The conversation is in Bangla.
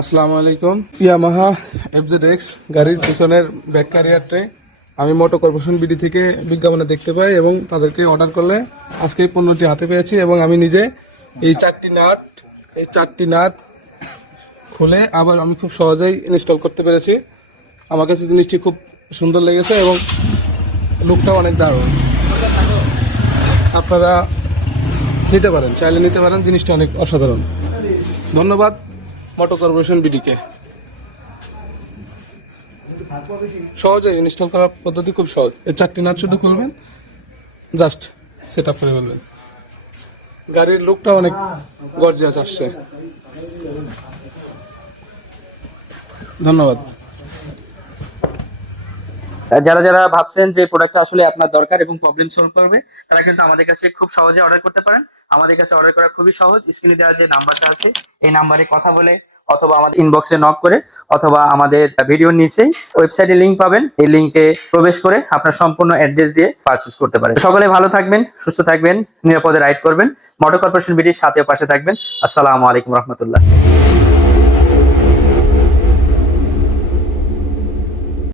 আসসালামু আলাইকুম। ইয়ামাহা FZ-X গাড়ির পিছনের ব্যাক ক্যারিয়ার ট্রে আমি মোটর কর্পোরেশন বিডি থেকে বিজ্ঞাপনে দেখতে পাই এবং তাদেরকে অর্ডার করলে আজকে এই পণ্যটি হাতে পেয়েছি এবং আমি নিজে এই চারটি নাট খুলে আবার আমি খুব সহজেই ইনস্টল করতে পেরেছি। আমার কাছে জিনিসটি খুব সুন্দর লেগেছে এবং লুকটাও অনেক দারুণ। আপনারা চাইলে নিতে পারেন, জিনিসটা অনেক অসাধারণ। ধন্যবাদ মোটর কর্পোরেশন বিডিকে। সহজে ইনস্টল করার পদ্ধতি খুব সহজ। এই চারটি নাট শুধু খুলবেন, জাস্ট সেট আপ করে ফেলবেন। গাড়ির লুকটা অনেক গর্জিয়াস আসছে। ধন্যবাদ। যারা যারা ভাবছেন যে প্রোডাক্টটা আসলে আপনার দরকার এবং প্রবলেম সলভ করবে, তারা কিন্তু আমাদের কাছে খুব সহজে অর্ডার করতে পারেন। আমাদের কাছে অর্ডার করা খুবই সহজ। স্ক্রিনে দেওয়া যে নাম্বারটা আছে এই নাম্বারে কথা বলে অথবা আমাদের ইনবক্সে নক করে অথবা আমাদের ভিডিওর নিচেই ওয়েবসাইটে লিংক পাবেন, এই লিংকে প্রবেশ করে আপনার সম্পূর্ণ অ্যাড্রেস দিয়ে পারচেজ করতে পারেন। সকলে ভালো থাকবেন, সুস্থ থাকবেন, নিরাপদে রাইড করবেন। মোটর কর্পোরেশন বিডির সাথেও পাশে থাকবেন। আসসালামু আলাইকুম রহমতুল্লাহ।